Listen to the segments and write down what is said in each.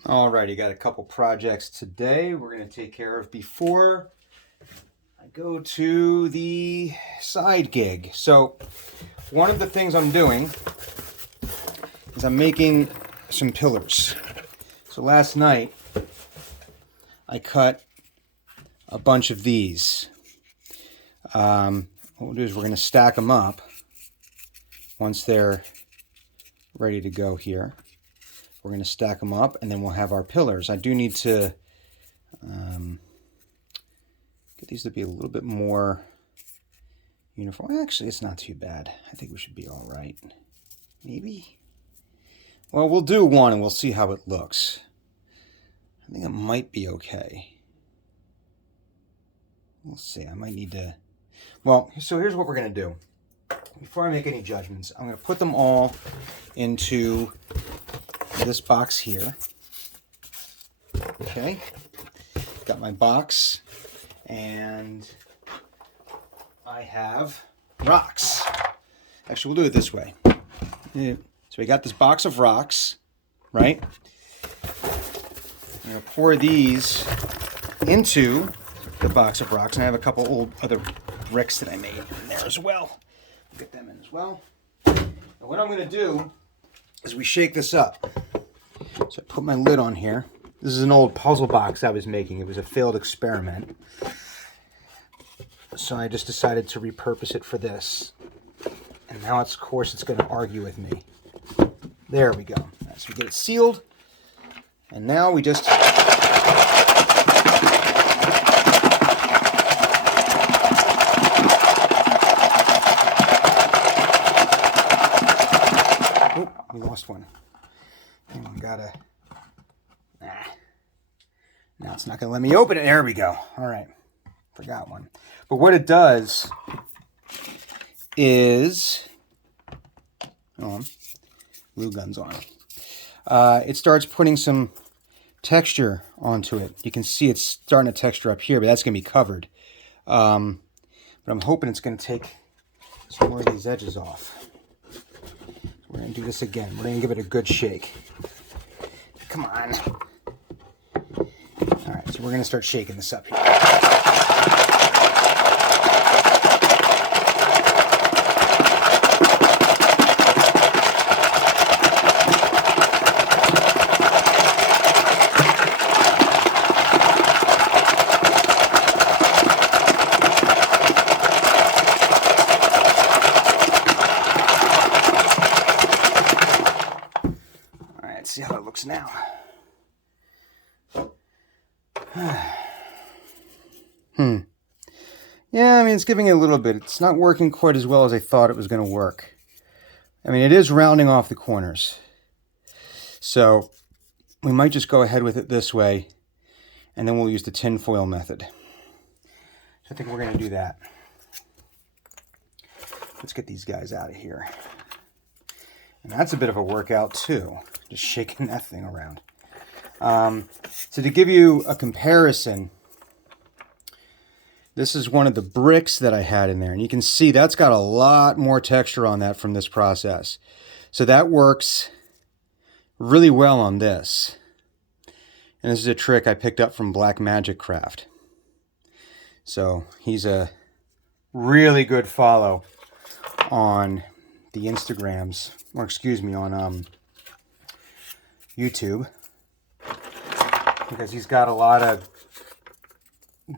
Alrighty, got a couple projects today we're going to take care of before I go to the side gig. So one of the things I'm doing is I'm making some pillars. So last night I cut a bunch of these. What we'll do is we're going to stack them up once they're ready to go here. We're going to stack them up and then we'll have our pillars. I do need to get these to be a little bit more uniform. Actually, it's not too bad. I think we should be all right. Maybe? Well, we'll do one and we'll see how it looks. I think it might be okay. We'll see. I might need to... Well, so here's what we're going to do. Before I make any judgments, I'm going to put them all into this box here. Okay. Got my box, and I have rocks. Actually, we'll do it this way. So we got this box of rocks, right? I'm going to pour these into the box of rocks, and I have a couple old other bricks that I made in there as well. Get them in as well. And what I'm going to do is we shake this up. So I put my lid on here. This is an old puzzle box I was making. It was a failed experiment. So I just decided to repurpose it for this. And now, of course, it's going to argue with me. There we go. So we get it sealed. And now we just... Oh, we lost one. Hang on, gotta... Now it's not going to let me open it. There we go. All right. Forgot one. But what it does is... Hold on. Glue gun's on. It starts putting some texture onto it. You can see it's starting to texture up here, but that's going to be covered. But I'm hoping it's going to take some more of these edges off. So we're going to do this again. We're going to give it a good shake. Come on. All right, so we're going to start shaking this up here. All right, let's see how it looks now. Yeah, I mean, it's giving it a little bit. It's not working quite as well as I thought it was going to work. I mean, it is rounding off the corners. So we might just go ahead with it this way, and then we'll use the tinfoil method. So I think we're going to do that. Let's get these guys out of here. And that's a bit of a workout, too, just shaking that thing around. So to give you a comparison... This is one of the bricks that I had in there. And you can see that's got a lot more texture on that from this process. So that works really well on this. And this is a trick I picked up from Black Magic Craft. So he's a really good follow on the Instagrams. Or excuse me, on YouTube. Because he's got a lot of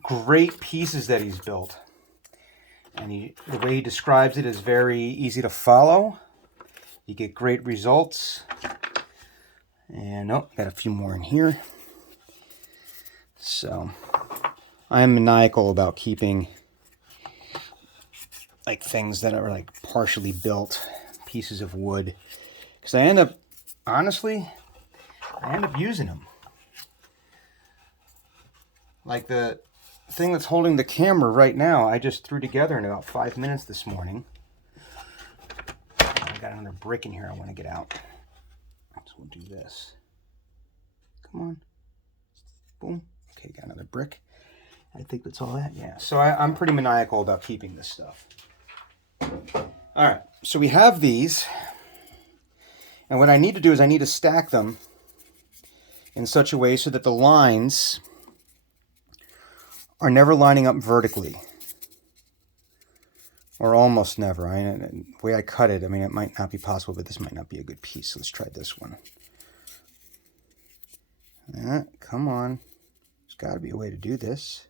great pieces that he's built, and the way he describes it is very easy to follow. You get great results. And oh, got a few more in here. So I'm maniacal about keeping like things that are like partially built pieces of wood, because I end up using them. Like the thing that's holding the camera right now, I just threw together in about 5 minutes this morning. I got another brick in here I want to get out. So we'll do this. Come on. Boom. Okay, got another brick. I think that's all that. Yeah. So I'm pretty maniacal about keeping this stuff. All right. So we have these. And what I need to do is I need to stack them in such a way so that the lines are never lining up vertically. Or almost never. The way I cut it, I mean, it might not be possible, but this might not be a good piece. Let's try this one. Come on. There's got to be a way to do this.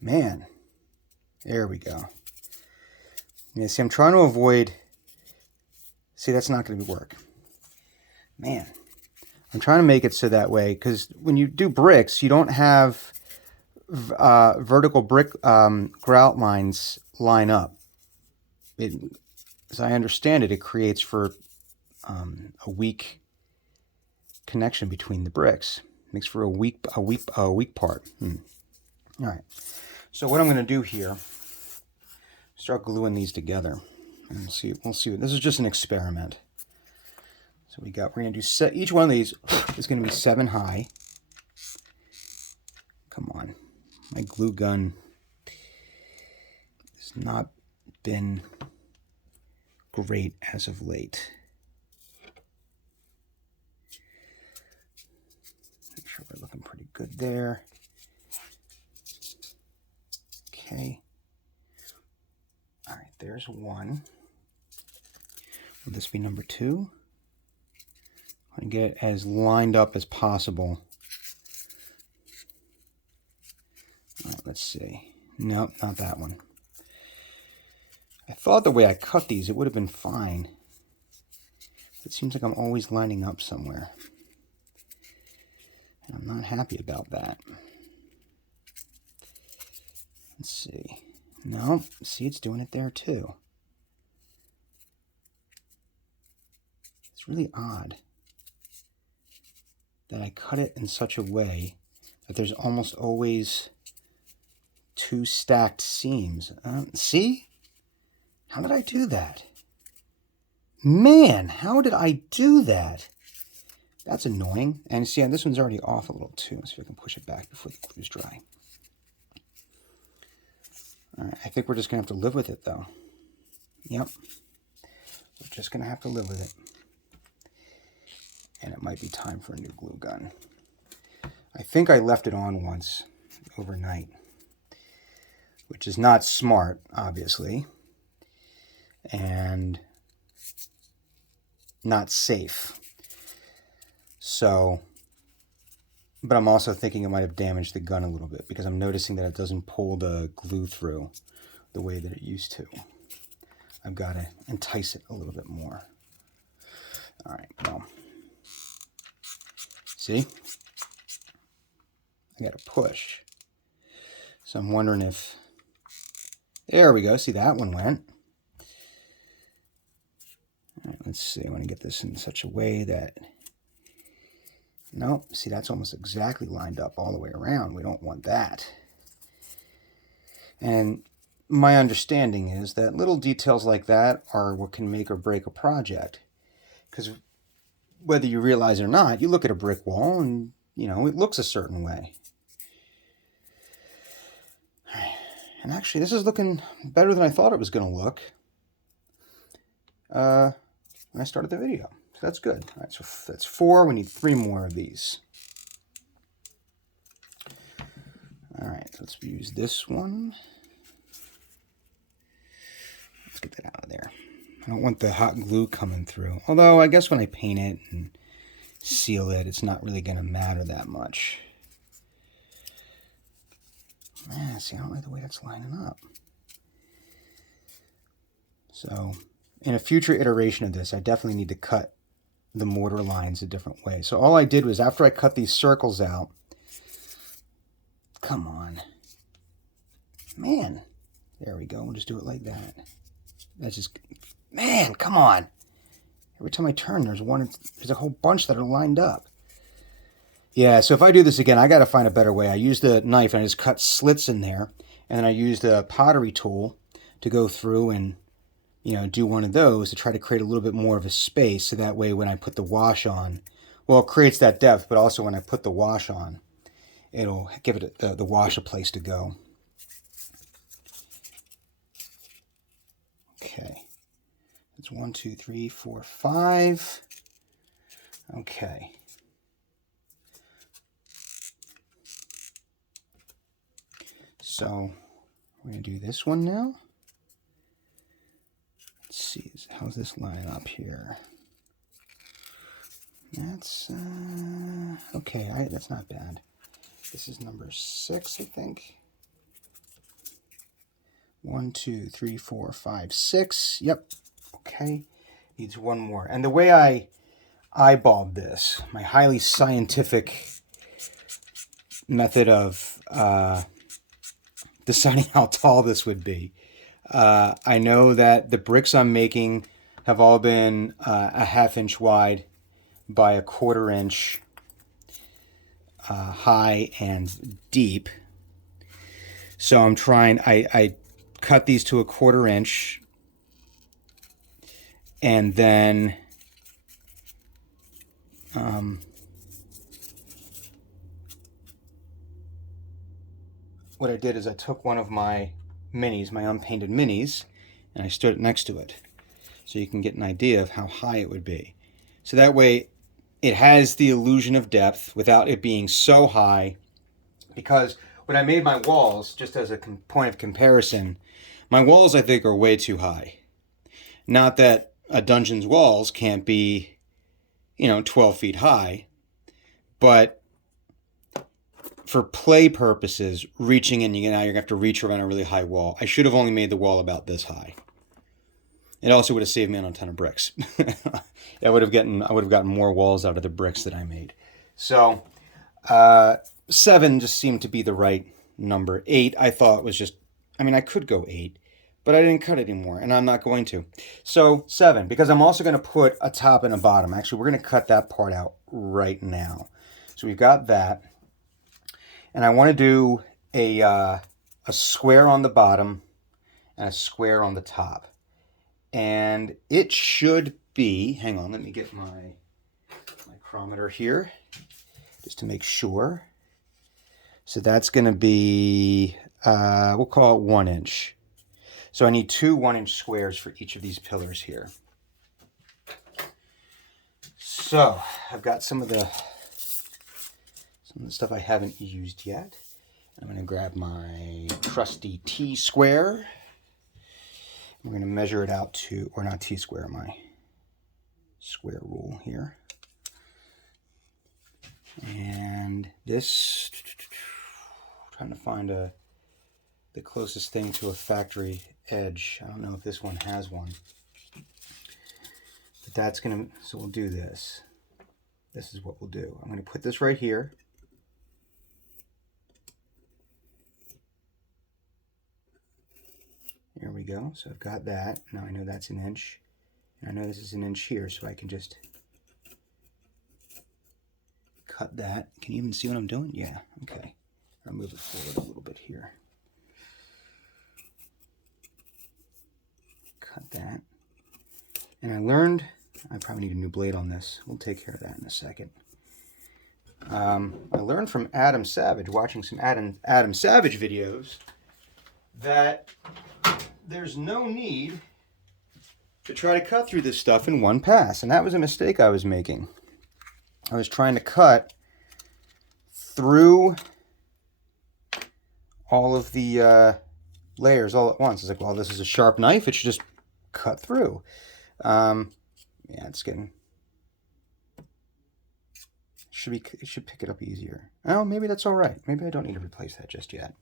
Man. There we go. Yeah, see, I'm trying to avoid... See, that's not going to work. Man. I'm trying to make it so that way, because when you do bricks, you don't have vertical brick grout lines line up. As I understand it, it creates for a weak connection between the bricks. Makes for a weak part. All right. So what I'm going to do here, start gluing these together, and see. We'll see. This is just an experiment. So we're going to do each one of these is going to be 7 high. Come on, my glue gun has not been great as of late. Make sure we're looking pretty good there. Okay. All right, there's one. Will this be number 2? I want to get it as lined up as possible. Let's see. Nope, not that one. I thought the way I cut these, it would have been fine. It seems like I'm always lining up somewhere. And I'm not happy about that. Let's see. No, see, it's doing it there too. It's really odd that I cut it in such a way that there's almost always 2 stacked seams. See? How did I do that? Man, how did I do that? That's annoying. And see, this one's already off a little too. Let's see if I can push it back before the glue's dry. All right, I think we're just going to have to live with it, though. Yep. We're just going to have to live with it. And it might be time for a new glue gun. I think I left it on once overnight, which is not smart, obviously, and not safe. So, but I'm also thinking it might have damaged the gun a little bit because I'm noticing that it doesn't pull the glue through the way that it used to. I've got to entice it a little bit more. All right, well, see? I got to push. So I'm wondering if, there we go. See, that one went. All right, let's see. I want to get this in such a way that, nope. See, that's almost exactly lined up all the way around. We don't want that. And my understanding is that little details like that are what can make or break a project. Because whether you realize it or not, you look at a brick wall and, you know, it looks a certain way. And actually, this is looking better than I thought it was going to look when I started the video. So that's good. All right, so that's 4. We need 3 more of these. All right, let's use this one. Let's get that out of there. I don't want the hot glue coming through. Although, I guess when I paint it and seal it, it's not really going to matter that much. Man, see, I don't like the way that's lining up. So, in a future iteration of this, I definitely need to cut the mortar lines a different way. So all I did was, after I cut these circles out, come on. Man, there we go. We'll just do it like that. That's just, man, come on. Every time I turn, there's a whole bunch that are lined up. Yeah, so if I do this again, I got to find a better way. I use the knife and I just cut slits in there, and then I use the pottery tool to go through and, you know, do one of those to try to create a little bit more of a space, so that way when I put the wash on, well, it creates that depth, but also when I put the wash on, it'll give it the wash a place to go. Okay, that's 1, 2, 3, 4, 5. Okay. So we're going to do this one now. Let's see, how's this line up here? That's, okay, that's not bad. This is number 6, I think. 1, 2, 3, 4, 5, 6. Yep. Okay. Needs one more. And the way I eyeballed this, my highly scientific method of deciding how tall this would be. I know that the bricks I'm making have all been a 1/2 inch wide by a 1/4 inch high and deep. So I'm trying, I cut these to a 1/4 inch, and then what I did is I took one of my minis, my unpainted minis, and I stood it next to it so you can get an idea of how high it would be. So that way it has the illusion of depth without it being so high, because when I made my walls, just as a point of comparison, my walls I think are way too high. Not that a dungeon's walls can't be, 12 feet high, but for play purposes, reaching in, now you're going to have to reach around a really high wall. I should have only made the wall about this high. It also would have saved me on a ton of bricks. I would have gotten more walls out of the bricks that I made. So 7 just seemed to be the right number. 8 I thought was just, I could go 8, but I didn't cut anymore, and I'm not going to. So 7, because I'm also going to put a top and a bottom. Actually, we're going to cut that part out right now. So we've got that. And I want to do a square on the bottom and a square on the top. And it should be, hang on, let me get my micrometer here just to make sure. So that's going to be, we'll call it 1 inch. So I need 2 1-inch squares for each of these pillars here. So I've got some of the stuff I haven't used yet. I'm going to grab my trusty T-square. We're going to measure it out to, or not T-square, my square rule here. And this, trying to find the closest thing to a factory edge. I don't know if this one has one. But that's going to, so we'll do this. This is what we'll do. I'm going to put this right here. There we go. So I've got that. Now I know that's 1 inch. And I know this is 1 inch here, so I can just cut that. Can you even see what I'm doing? Yeah, okay. I'll move it forward a little bit here. Cut that. And I learned, I probably need a new blade on this. We'll take care of that in a second. I learned from Adam Savage, watching some Adam Savage videos, that there's no need to try to cut through this stuff in one pass. And that was a mistake I was making. I was trying to cut through all of the layers all at once. I was like, well, this is a sharp knife. It should just cut through. Yeah, it's getting... It should pick it up easier. Oh, maybe that's all right. Maybe I don't need to replace that just yet.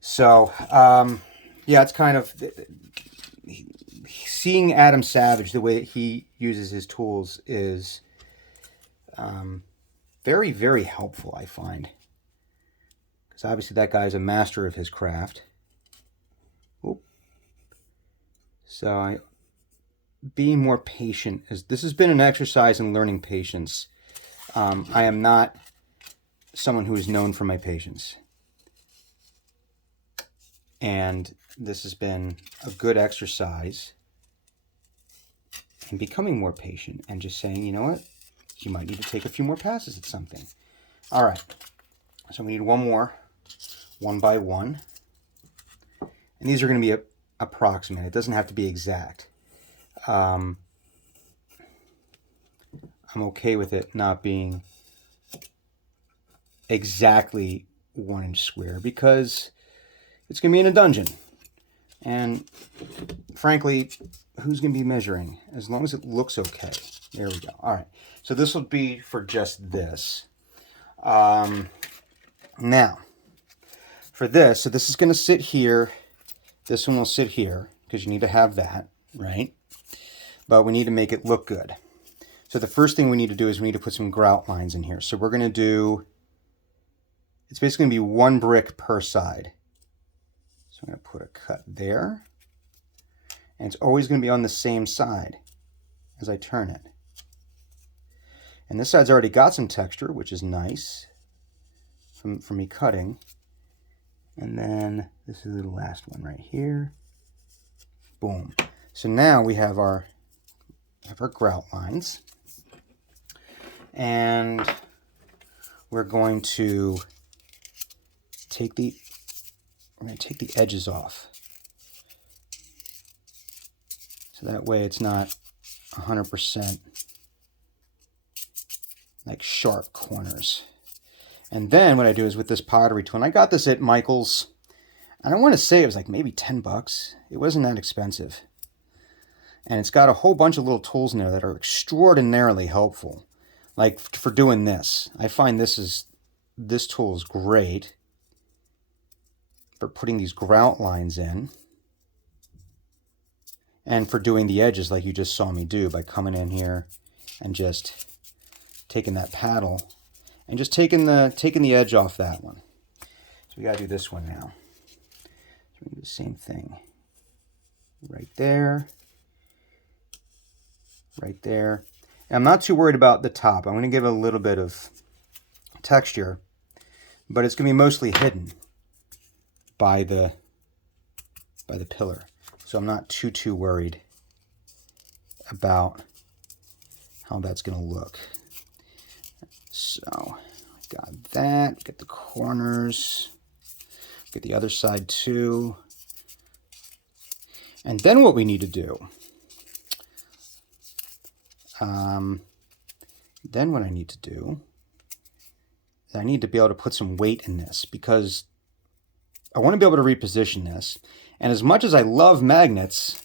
So, yeah, it's kind of... Seeing Adam Savage, the way he uses his tools is very, very helpful, I find. Because obviously that guy's a master of his craft. Oop. So, being more patient. This has been an exercise in learning patience. I am not someone who is known for my patience. And this has been a good exercise in becoming more patient and just saying, you know what, you might need to take a few more passes at something. All right, so we need one more, 1 by 1. And these are going to be approximate. It doesn't have to be exact. I'm okay with it not being exactly 1-inch square because it's going to be in a dungeon. And frankly, who's going to be measuring? As long as it looks okay. There we go. All right. So this will be for just this. Now, for this, so this is going to sit here. This one will sit here because you need to have that, right? But we need to make it look good. So the first thing we need to do is we need to put some grout lines in here. So we're going to do, it's basically going to be 1 brick per side. So I'm going to put a cut there. And it's always going to be on the same side as I turn it. And this side's already got some texture, which is nice from me cutting. And then this is the last one right here. Boom. So now we have our grout lines. And we're going to take the edges off. So that way it's not 100% like sharp corners. And then what I do is with this pottery tool, and I got this at Michael's, and I want to say it was like maybe 10 bucks. It wasn't that expensive. And it's got a whole bunch of little tools in there that are extraordinarily helpful. Like for doing this. I find this tool is great for putting these grout lines in. And for doing the edges like you just saw me do by coming in here and just taking that paddle and just taking the edge off that one. So we got to do this one now. So we do the same thing. Right there. Right there. And I'm not too worried about the top. I'm going to give it a little bit of texture, but it's going to be mostly hidden by the pillar. So I'm not too worried about how that's going to look. So got that, get the corners, get the other side too. And then what we need to do, then what I need to do, is I need to be able to put some weight in this because I want to be able to reposition this. And as much as I love magnets,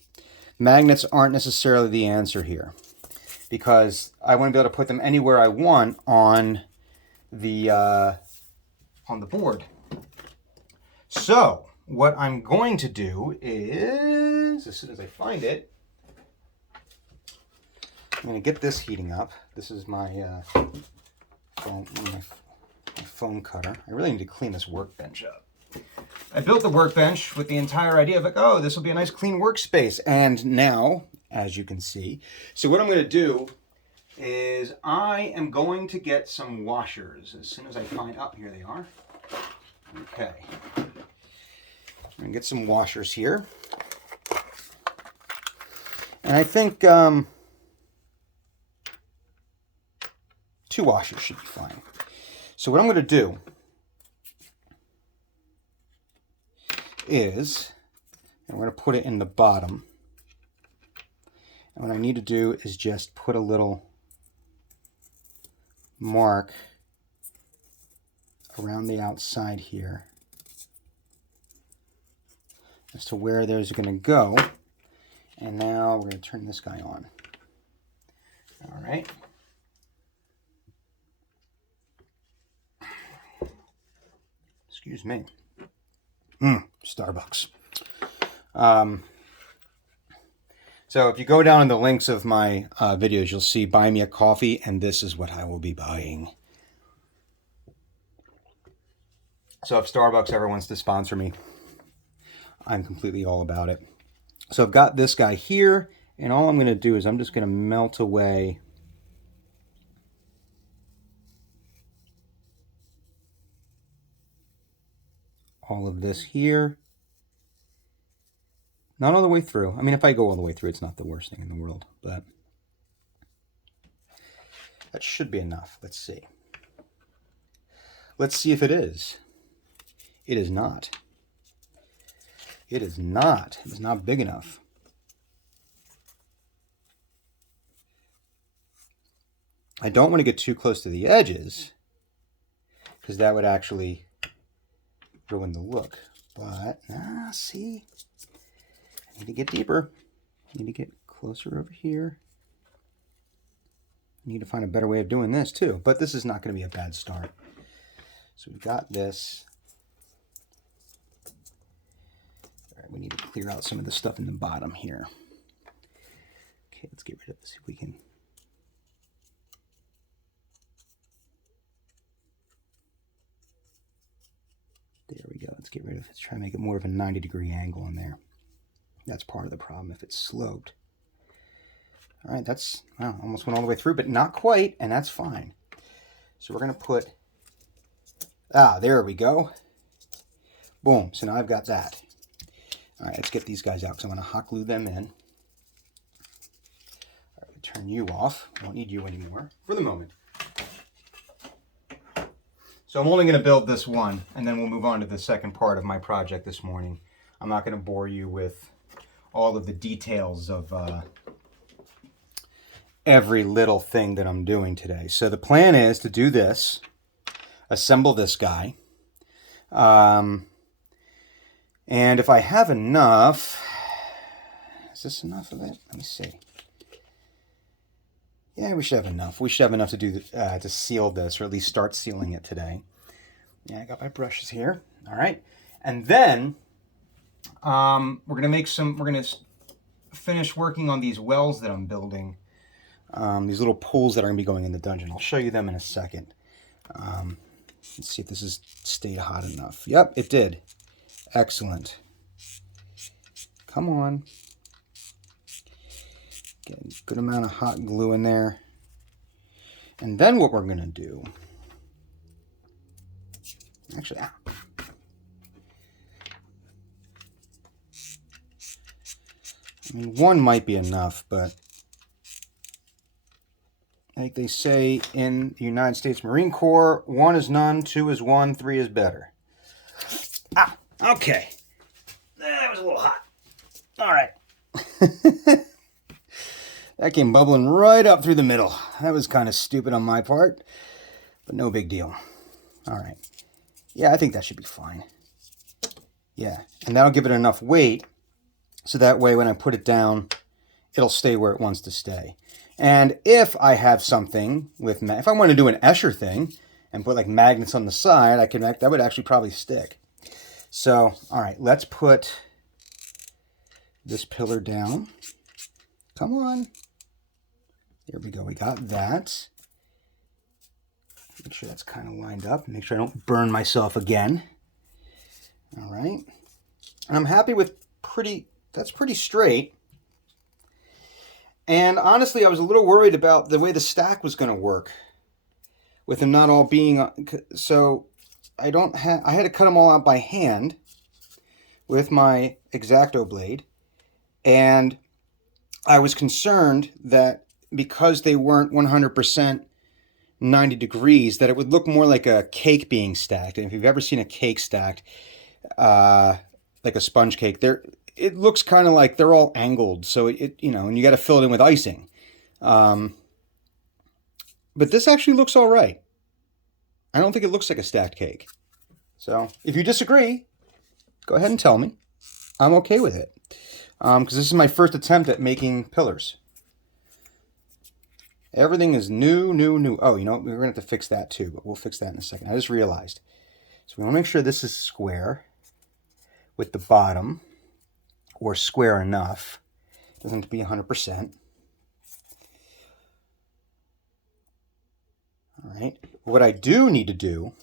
magnets aren't necessarily the answer here because I want to be able to put them anywhere I want on the board. So what I'm going to do is, as soon as I find it, I'm going to get this heating up. This is my foam cutter. I really need to clean this workbench up. I built the workbench with the entire idea of like, oh, this will be a nice clean workspace. And now, as you can see, so what I'm going to do is I am going to get some washers as soon as I find, oh, here they are. Okay. I'm going to get some washers here. And I think 2 washers should be fine. So what I'm going to do is, and we're going to put it in the bottom. And what I need to do is just put a little mark around the outside here as to where those are going to go. And now we're going to turn this guy on. All right. Excuse me. Starbucks. So if you go down in the links of my videos, you'll see buy me a coffee, and this is what I will be buying. So if Starbucks ever wants to sponsor me, I'm completely all about it. So I've got this guy here, and all I'm going to do is I'm just going to melt away all of this here. Not all the way through. I mean, if I go all the way through, it's not the worst thing in the world, but that should be enough. Let's see. Let's see if it is. It is not. It is not. It is not big enough. I don't want to get too close to the edges because that would actually ruin the look. But, see, I need to get deeper. I need to get closer over here. I need to find a better way of doing this too, but this is not going to be a bad start. So we've got this. All right, we need to clear out some of the stuff in the bottom here. Okay, let's get rid of this, see if we can. There we go, let's get rid of it. Let's try to make it more of a 90-degree angle in there. That's part of the problem if it's sloped. All right, that's, well, almost went all the way through, but not quite, and that's fine. So we're going to put, there we go. Boom, so now I've got that. All right, let's get these guys out because I'm going to hot glue them in. All right, turn you off. I don't need you anymore for the moment. So I'm only going to build this one, and then we'll move on to the second part of my project this morning. I'm not going to bore you with all of the details of every little thing that I'm doing today. So the plan is to do this, assemble this guy, and if I have enough, is this enough of it? Let me see. Yeah, we should have enough. We should have enough to do to seal this, or at least start sealing it today. Yeah, I got my brushes here. All right, and then we're gonna finish working on these wells that I'm building. These little pools that are going to be going in the dungeon. I'll show you them in a second. Let's see if this has stayed hot enough. Yep, it did. Excellent. Come on. Get a good amount of hot glue in there. And then what we're going to do... Actually, I mean, one might be enough, but... like they say in the United States Marine Corps, 1 is none, 2 is 1, 3 is better. Okay. That was a little hot. All right. That came bubbling right up through the middle. That was kind of stupid on my part, but no big deal. All right. Yeah, I think that should be fine. Yeah, and that'll give it enough weight so that way when I put it down, it'll stay where it wants to stay. And if I have something with, if I want to do an Escher thing and put like magnets on the side, that would actually probably stick. So, all right, let's put this pillar down. Come on. There we go. We got that. Make sure that's kind of lined up. Make sure I don't burn myself again. All right. And I'm happy with that's pretty straight. And honestly, I was a little worried about the way the stack was going to work with them not all being, so I had to cut them all out by hand with my X-Acto blade. And I was concerned that because they weren't 100% 90 degrees, that it would look more like a cake being stacked. And if you've ever seen a cake stacked, like a sponge cake, it looks kind of like they're all angled. So and you got to fill it in with icing. But this actually looks all right. I don't think it looks like a stacked cake. So if you disagree, go ahead and tell me. I'm okay with it. Because this is my first attempt at making pillars. Everything is new. Oh, we're going to have to fix that too, but we'll fix that in a second. I just realized. So we want to make sure this is square with the bottom, or square enough. It doesn't have to be 100%. All right. What I do need to do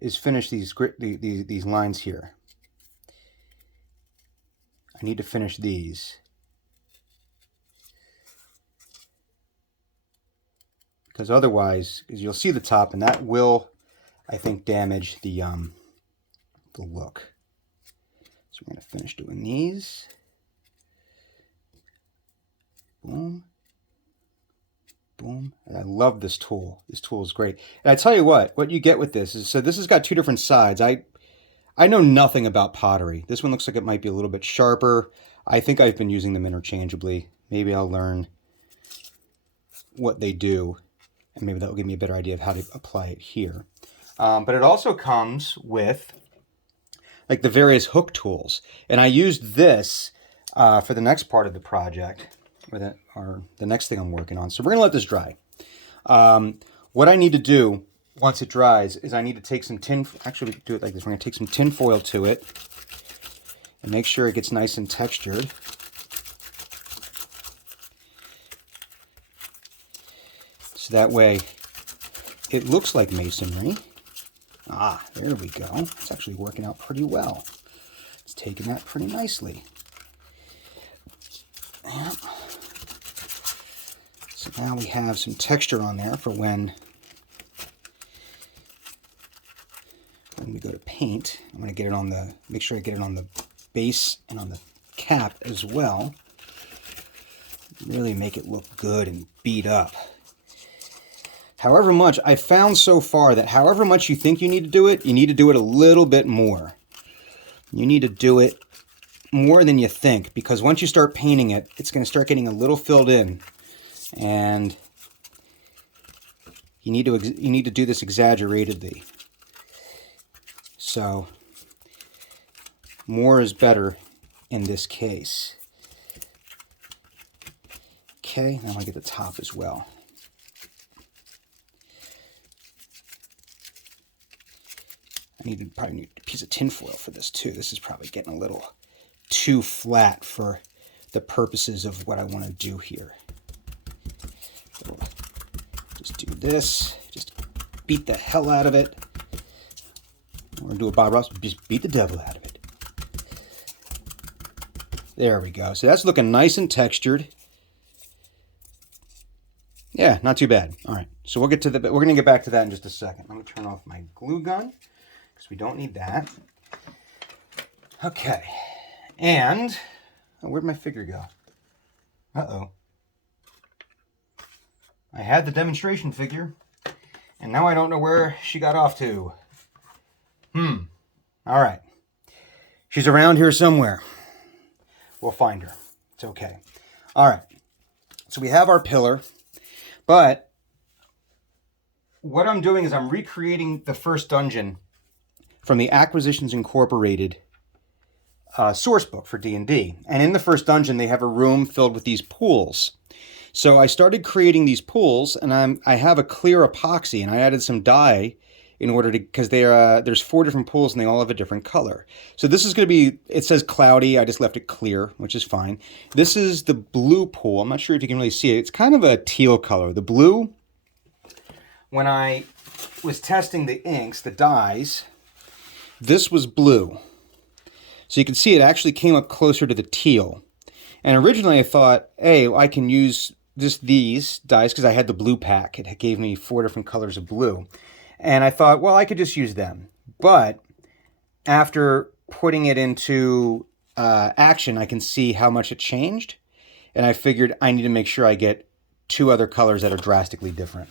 is finish these lines here. I need to finish these. Because otherwise, because you'll see the top, and that will, I think, damage the look. So we're going to finish doing these. Boom. Boom. And I love this tool. This tool is great. And I tell you what you get with this is, so this has got two different sides. I know nothing about pottery. This one looks like it might be a little bit sharper. I think I've been using them interchangeably. Maybe I'll learn what they do, and maybe that will give me a better idea of how to apply it here. But it also comes with like the various hook tools. And I used this for the next part of the project, or the next thing I'm working on. So we're going to let this dry. What I need to do once it dries is I need to take some actually we can do it like this. We're going to take some tin foil to it and make sure it gets nice and textured. So that way it looks like masonry. Ah, there we go. It's actually working out pretty well. It's taking that pretty nicely. Yep. So now we have some texture on there for when we go to paint. I'm going to get it on make sure I get it on the base and on the cap as well. Really make it look good and beat up. However much, I've found so far that however much you think you need to do it, you need to do it a little bit more. You need to do it more than you think, because once you start painting it, it's going to start getting a little filled in. And you need to do this exaggeratedly. So more is better in this case. Okay, now I get the top as well. Probably need a piece of tin foil for this too. This is probably getting a little too flat for the purposes of what I want to do here. So just do this. Just beat the hell out of it. We're going to do a Bob Ross. Just beat the devil out of it. There we go. So that's looking nice and textured. Yeah, not too bad. All right. So we're going to get back to that in just a second. I'm going to turn off my glue gun, because we don't need that. Okay, and where'd my figure go? Uh-oh. I had the demonstration figure, and now I don't know where she got off to. All right. She's around here somewhere. We'll find her. It's okay. All right. So we have our pillar, but what I'm doing is I'm recreating the first dungeon from the Acquisitions Incorporated source book for D&D. And in the first dungeon, they have a room filled with these pools. So I started creating these pools, and I have a clear epoxy, and I added some dye in order to, because there's 4 different pools, and they all have a different color. So this is going to be, it says cloudy. I just left it clear, which is fine. This is the blue pool. I'm not sure if you can really see it. It's kind of a teal color. The blue, when I was testing the inks, the dyes, this was blue. So you can see it actually came up closer to the teal. And originally I thought, hey, I can use these dyes because I had the blue pack. It gave me 4 different colors of blue. And I thought, well, I could just use them. But after putting it into action, I can see how much it changed. And I figured I need to make sure I get 2 other colors that are drastically different.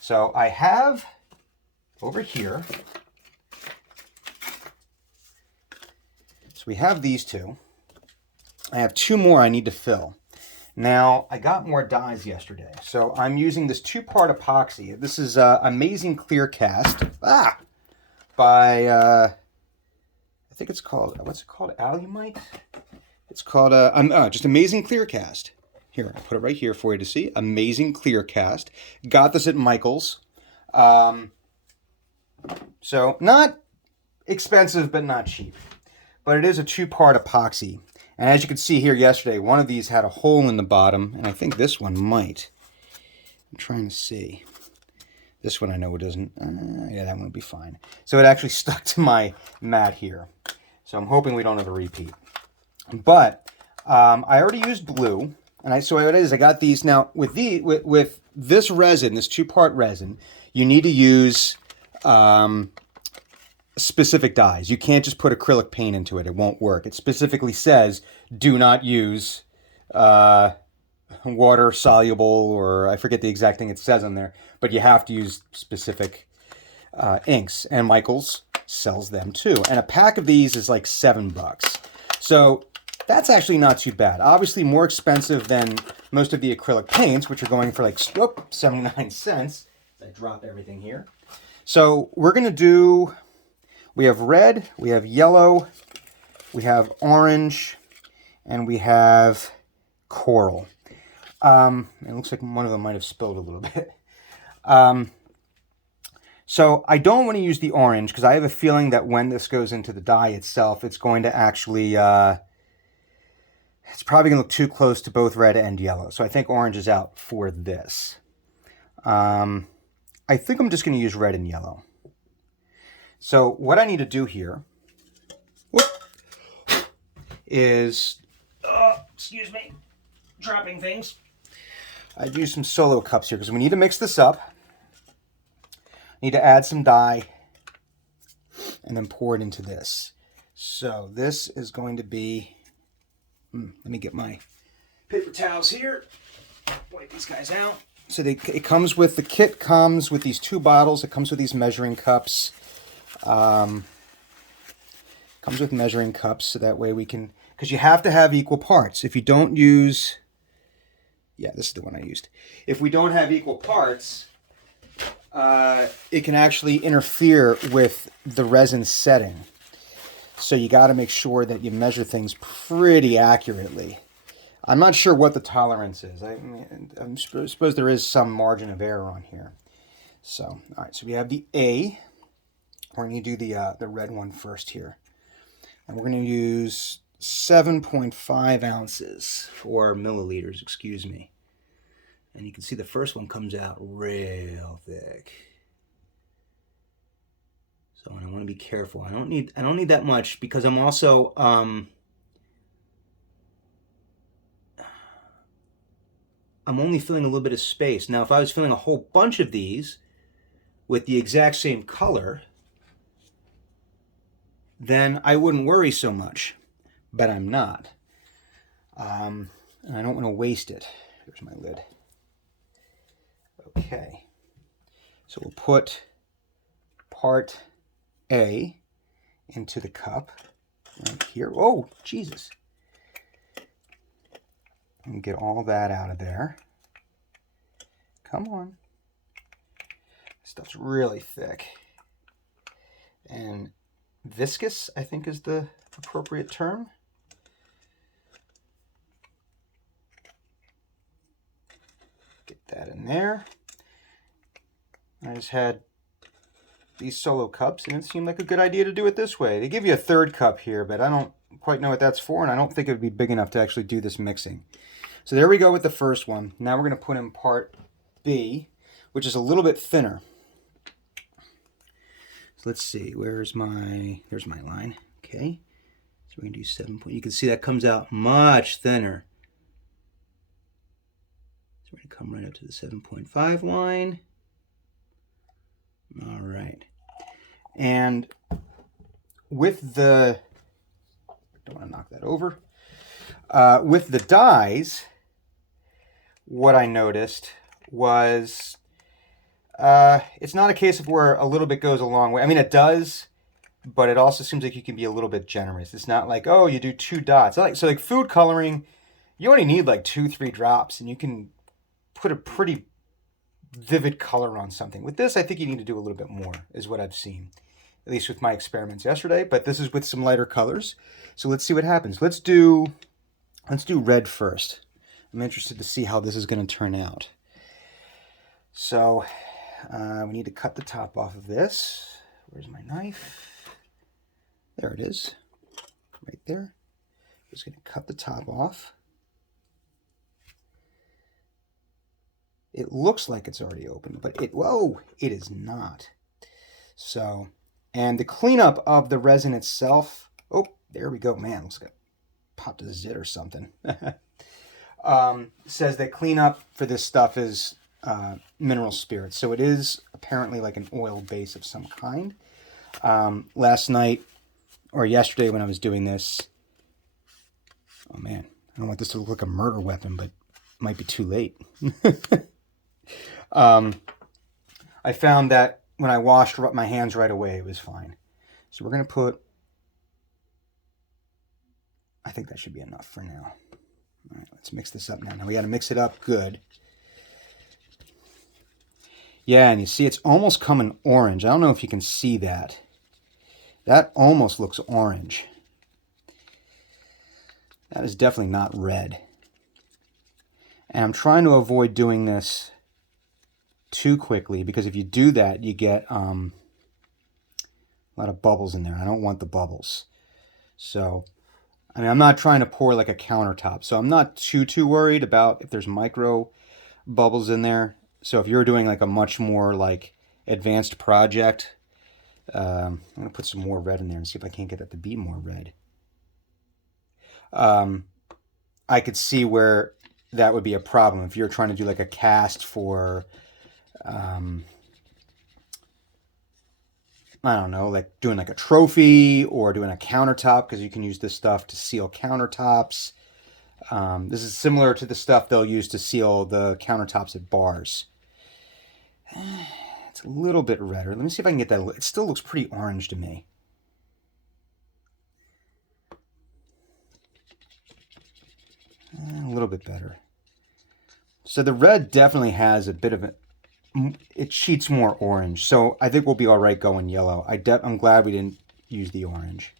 So I have over here, so we have these 2. I have 2 more I need to fill. Now, I got more dyes yesterday, so I'm using this 2-part epoxy. This is Amazing Clear Cast by, I think it's called, what's it called, Alumite? It's called just Amazing Clear Cast. Here, I'll put it right here for you to see. Amazing Clear Cast. Got this at Michael's. So, not expensive, but not cheap. But it is a 2-part epoxy. And as you can see here yesterday, one of these had a hole in the bottom, and I think this one might. I'm trying to see. This one I know it doesn't. Yeah, that one will be fine. So it actually stuck to my mat here. So I'm hoping we don't have a repeat. But I already used blue, and so what it is, I got these. Now, with this resin, this 2-part resin, you need to use specific dyes. You can't just put acrylic paint into it. It won't work. It specifically says do not use water soluble, or I forget the exact thing it says on there, but you have to use specific inks, and Michael's sells them too. And a pack of these is like $7. So that's actually not too bad. Obviously more expensive than most of the acrylic paints, which are going for like 79 cents. I drop everything here. So we're going to do, we have red, we have yellow, we have orange, and we have coral. It looks like one of them might have spilled a little bit. So I don't want to use the orange because I have a feeling that when this goes into the dye itself, it's going to actually, it's probably going to look too close to both red and yellow. So I think orange is out for this. I think I'm just going to use red and yellow. So what I need to do here is, excuse me, dropping things. I'd use some solo cups here because we need to mix this up. Need to add some dye and then pour it into this. So this is going to be, let me get my paper towels here. Wipe these guys out. So it comes with, the kit comes with these 2 bottles. It comes with these measuring cups. Comes with measuring cups so that way we can, because you have to have equal parts. If you don't use, yeah, this is the one I used. If we don't have equal parts, it can actually interfere with the resin setting. So you got to make sure that you measure things pretty accurately. I'm not sure what the tolerance is. I suppose there is some margin of error on here. So, all right, so we have the A. We're going to do the red one first here. And we're going to use 7.5 ounces, or milliliters, excuse me. And you can see the first one comes out real thick. So I want to be careful. I don't need that much because I'm also I'm only filling a little bit of space. Now if I was filling a whole bunch of these with the exact same color, then I wouldn't worry so much. But I'm not. And I don't want to waste it. Here's my lid. Okay, so we'll put part A into the cup right here. Oh, Jesus. And get all that out of there. Come on. This stuff's really thick. And viscous, I think, is the appropriate term. Get that in there. I just had these solo cups, and it seemed like a good idea to do it this way. They give you a 3rd cup here, but I don't quite know what that's for, and I don't think it would be big enough to actually do this mixing. So there we go with the first one. Now we're going to put in part B, which is a little bit thinner. So let's see, there's my line. Okay, so we're going to do 7. You can see that comes out much thinner. So we're going to come right up to the 7.5 line. All right. And with the, don't want to knock that over. With the dyes, what I noticed was it's not a case of where a little bit goes a long way. I mean, it does, but it also seems like you can be a little bit generous. It's not like, oh, you do 2 dots. So like food coloring, you only need like 2-3 drops, and you can put a pretty vivid color on something. With this, I think you need to do a little bit more, is what I've seen, at least with my experiments yesterday. But this is with some lighter colors, so let's see what happens. Let's do red first. I'm interested to see how this is going to turn out. So we need to cut the top off of this. Where's my knife? There it is, right there. Just going to cut the top off. It looks like it's already open, but it is not. So, and the cleanup of the resin itself, oh, there we go, man, looks like I popped a zit or something. Says that cleanup for this stuff is mineral spirits. So it is apparently like an oil base of some kind. Last night, or yesterday when I was doing this, oh man, I don't want this to look like a murder weapon, but it might be too late. I found that when I washed my hands right away, it was fine. So we're going to put, I think that should be enough for now. All right, let's mix this up now. Now we got to mix it up good. Yeah, and you see it's almost coming orange. I don't know if you can see that. That almost looks orange. That is definitely not red. And I'm trying to avoid doing this too quickly, because if you do that, you get a lot of bubbles in there. I don't want the bubbles. So, I mean, I'm not trying to pour like a countertop, so I'm not too worried about if there's micro bubbles in there. So if you're doing like a much more like advanced project, I'm gonna put some more red in there and see if I can't get that to be more red. I could see where that would be a problem if you're trying to do like a cast for, I don't know, like doing like a trophy or doing a countertop, because you can use this stuff to seal countertops. This is similar to the stuff they'll use to seal the countertops at bars. It's a little bit redder. Let me see if I can get that. It still looks pretty orange to me. A little bit better. So the red definitely has a bit of a, it cheats more orange. So I think we'll be all right going yellow. I'm glad we didn't use the orange.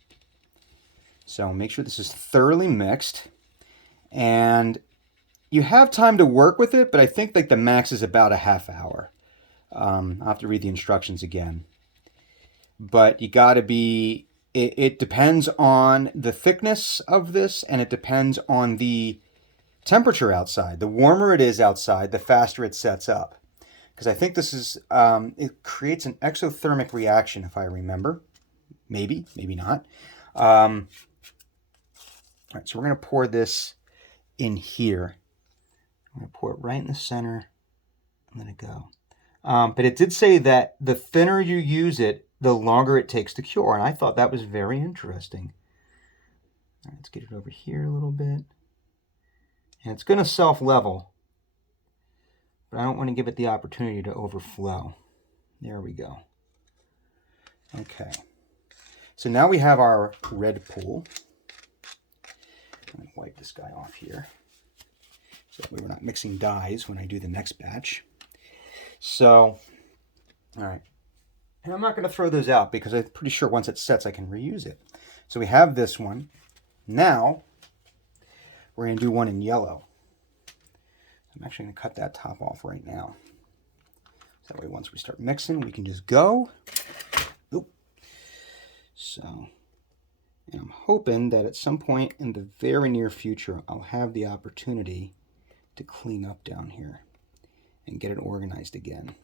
So make sure this is thoroughly mixed. And you have time to work with it, but I think like the max is about a half hour. I'll have to read the instructions again. But you got to be, it depends on the thickness of this, and it depends on the temperature outside. The warmer it is outside, the faster it sets up. Because I think this is, it creates an exothermic reaction, if I remember. Maybe not. All right, so we're going to pour this in here. I'm going to pour it right in the center and let it go. But it did say that the thinner you use it, the longer it takes to cure. And I thought that was very interesting. All right, let's get it over here a little bit. And it's going to self-level, but I don't want to give it the opportunity to overflow. There we go. Okay. So now we have our red pool. I'm going to wipe this guy off here, so that way we're not mixing dyes when I do the next batch. So, all right. And I'm not going to throw those out, because I'm pretty sure once it sets, I can reuse it. So we have this one. Now, we're going to do one in yellow. I'm actually going to cut that top off right now. So that way, once we start mixing, we can just go. Oop. So, and I'm hoping that at some point in the very near future, I'll have the opportunity to clean up down here and get it organized again.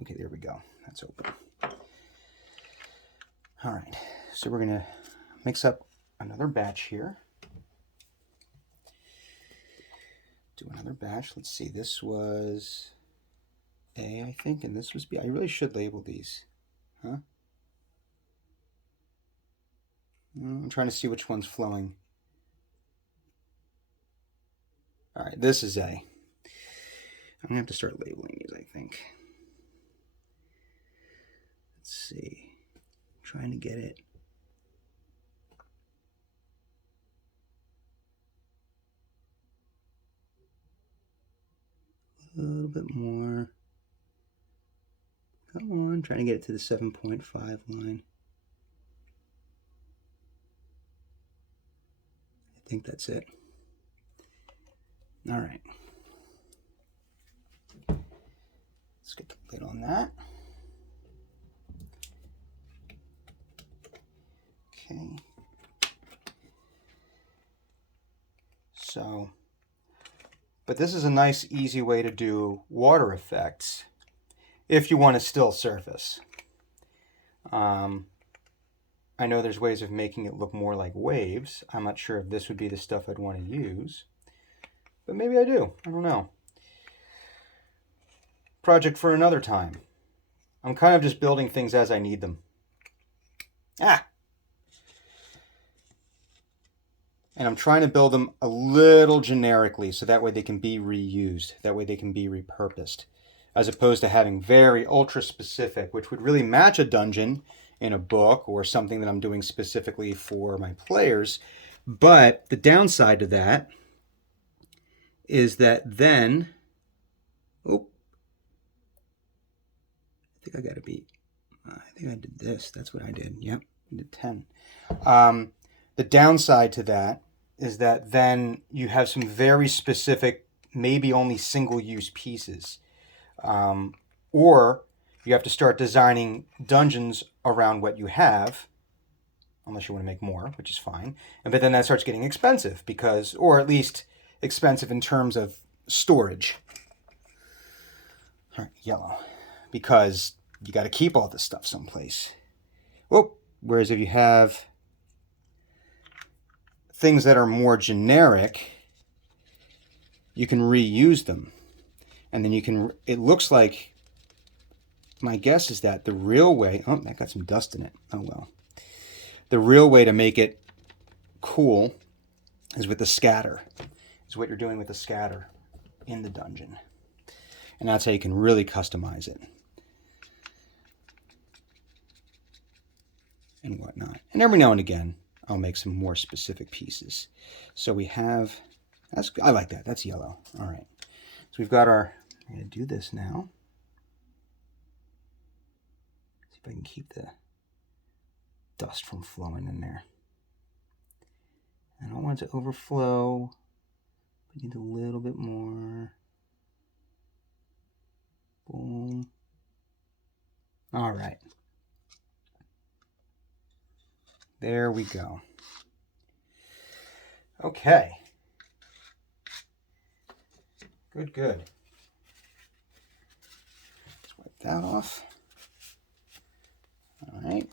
Okay, there we go. That's open. All right, so we're going to mix up another batch here. Do another batch. Let's see, this was A, I think, and this was B. I really should label these. Huh? I'm trying to see which one's flowing. All right, this is A. I'm going to have to start labeling these, I think. Let's see. I'm trying to get it. A little bit more. Come on, trying to get it to the 7.5 line. I think that's it. All right. Let's get the lid on that. Okay. So, but this is a nice, easy way to do water effects if you want a still surface. I know there's ways of making it look more like waves. I'm not sure if this would be the stuff I'd want to use, but maybe I do. I don't know. Project for another time. I'm kind of just building things as I need them. And I'm trying to build them a little generically, so that way they can be reused. That way they can be repurposed. As opposed to having very ultra specific, which would really match a dungeon in a book or something that I'm doing specifically for my players. But the downside to that is that then, think I got to be, I think I did this. That's what I did. Yep, I did 10. The downside to that is that then you have some very specific, maybe only single-use pieces. Or you have to start designing dungeons around what you have, unless you want to make more, which is fine. But then that starts getting expensive because, or at least expensive in terms of storage. All right, yellow. Because you got to keep all this stuff someplace. Oh, whereas if you have things that are more generic, you can reuse them. And then you can, it looks like, my guess is that the real way, oh, that got some dust in it. Oh, well. The real way to make it cool is with the scatter. Is what you're doing with the scatter in the dungeon. And that's how you can really customize it. And whatnot. And every now and again, I'll make some more specific pieces. So we have, I like that. That's yellow. All right. So we've got our, I'm going to do this now. See if I can keep the dust from flowing in there. I don't want it to overflow. We need a little bit more. Boom. All right. There we go. Okay. Good, good. Let's wipe that off. All right.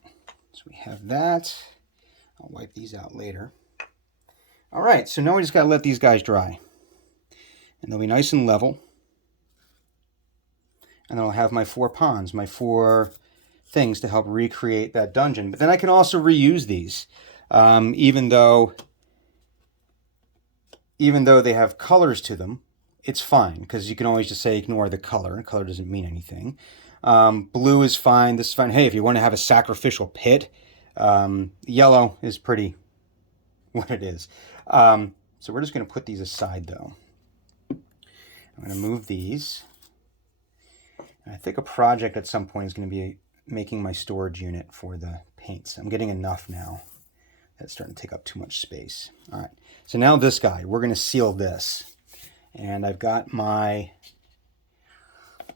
So we have that. I'll wipe these out later. All right. So now we just got to let these guys dry. And they'll be nice and level. And then I'll have my 4 ponds, my 4 things to help recreate that dungeon. But then I can also reuse these, even though they have colors to them. It's fine because you can always just say ignore the color. Color doesn't mean anything. Blue is fine. This is fine. Hey, if you want to have a sacrificial pit, yellow is pretty what it is. So we're just going to put these aside though. I'm going to move these. And I think a project at some point is going to be making my storage unit for the paints. I'm getting enough now. That's starting to take up too much space. All right. So now this guy, we're going to seal this. And I've got my...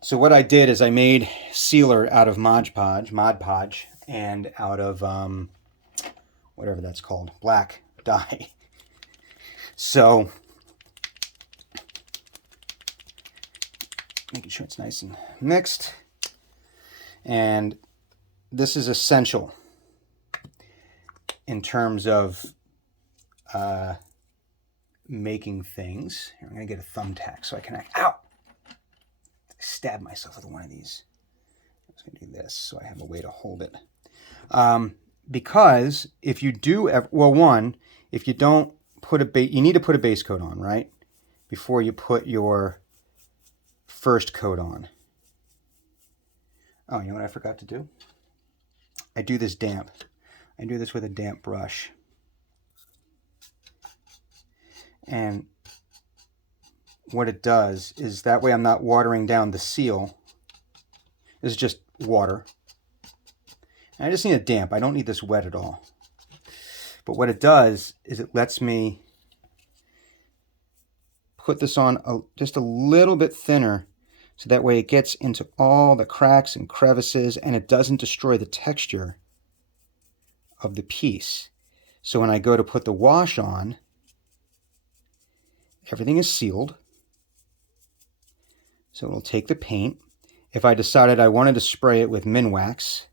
So what I did is I made sealer out of Mod Podge, and out of whatever that's called, black dye. So making sure it's nice and mixed. And this is essential in terms of making things. Here, I'm going to get a thumbtack so I can ow! Stab myself with one of these. I'm just going to do this so I have a way to hold it. Because if you do, well, one, if you don't put you need to put a base coat on, right? Before you put your first coat on. Oh, you know what I forgot to do? I do this damp. I do this with a damp brush. And what it does is that way I'm not watering down the seal. This is just water. And I just need a damp. I don't need this wet at all. But what it does is it lets me put this on just a little bit thinner, so that way it gets into all the cracks and crevices and it doesn't destroy the texture of the piece. So when I go to put the wash on, everything is sealed. So it'll take the paint. If I decided I wanted to spray it with Minwax,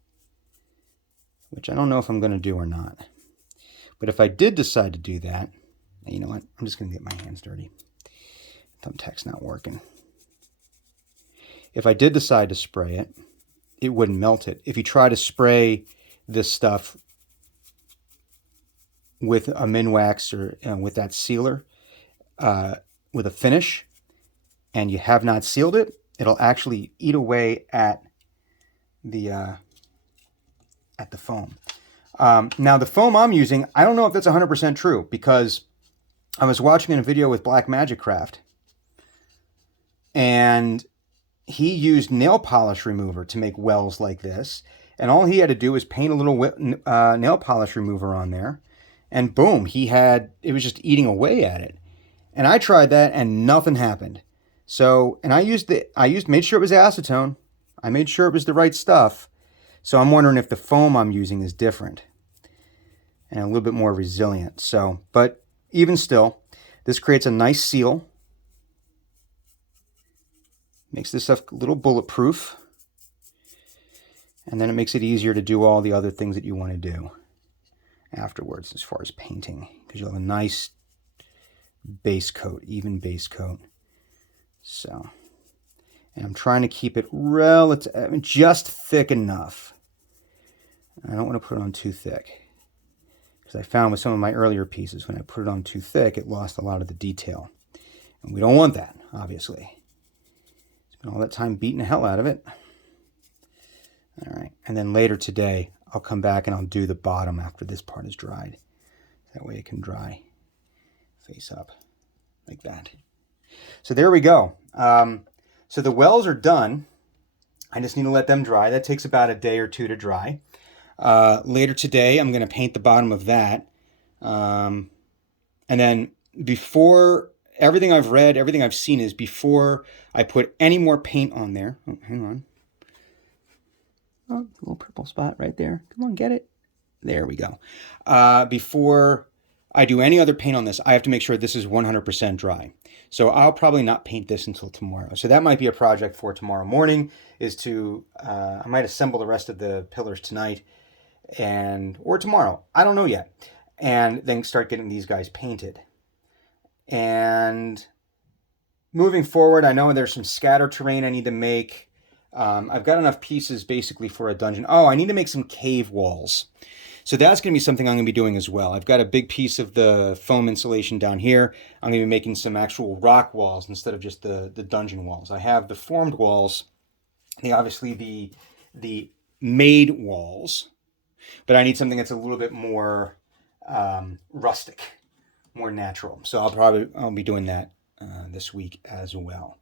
which I don't know if I'm going to do or not. But if I did decide to do that, you know what? I'm just going to get my hands dirty. Thumbtack's not working. If I did decide to spray it, it wouldn't melt it. If you try to spray this stuff with a Minwax or with that sealer, with a finish, and you have not sealed it, it'll actually eat away at the foam. Now the foam I'm using, I don't know if that's 100% true, because I was watching a video with Black Magic Craft, and he used nail polish remover to make wells like this. And all he had to do was paint a little nail polish remover on there. And boom, it was just eating away at it. And I tried that and nothing happened. So, and made sure it was acetone. I made sure it was the right stuff. So I'm wondering if the foam I'm using is different and a little bit more resilient. So, but even still, this creates a nice seal. Makes this stuff a little bulletproof. And then it makes it easier to do all the other things that you want to do afterwards as far as painting, because you'll have a nice base coat, even base coat. So, and I'm trying to keep it just thick enough. I don't want to put it on too thick, because I found with some of my earlier pieces, when I put it on too thick, it lost a lot of the detail. And we don't want that, obviously. Spent all that time beating the hell out of it. All right, and then later today, I'll come back and I'll do the bottom after this part is dried. That way it can dry face up like that. So there we go. So the wells are done. I just need to let them dry. That takes about a day or two to dry. Later today, I'm going to paint the bottom of that. And then before, everything I've read, everything I've seen is before I put any more paint on there. Oh, hang on. Oh, a little purple spot right there. Come on, get it. There we go. Before I do any other paint on this, I have to make sure this is 100% dry. So I'll probably not paint this until tomorrow. So that might be a project for tomorrow morning, is to, I might assemble the rest of the pillars tonight or tomorrow. I don't know yet. And then start getting these guys painted. And moving forward, I know there's some scatter terrain I need to make. I've got enough pieces basically for a dungeon. Oh, I need to make some cave walls. So that's going to be something I'm going to be doing as well. I've got a big piece of the foam insulation down here. I'm going to be making some actual rock walls instead of just the dungeon walls. I have the formed walls, obviously the made walls, but I need something that's a little bit more rustic, more natural. So I'll be doing that this week as well.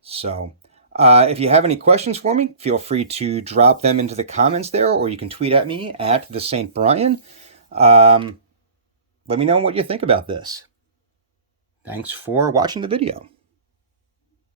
So if you have any questions for me, feel free to drop them into the comments there, or you can tweet at me at the Saint Brian. Let me know what you think about this. Thanks for watching the video.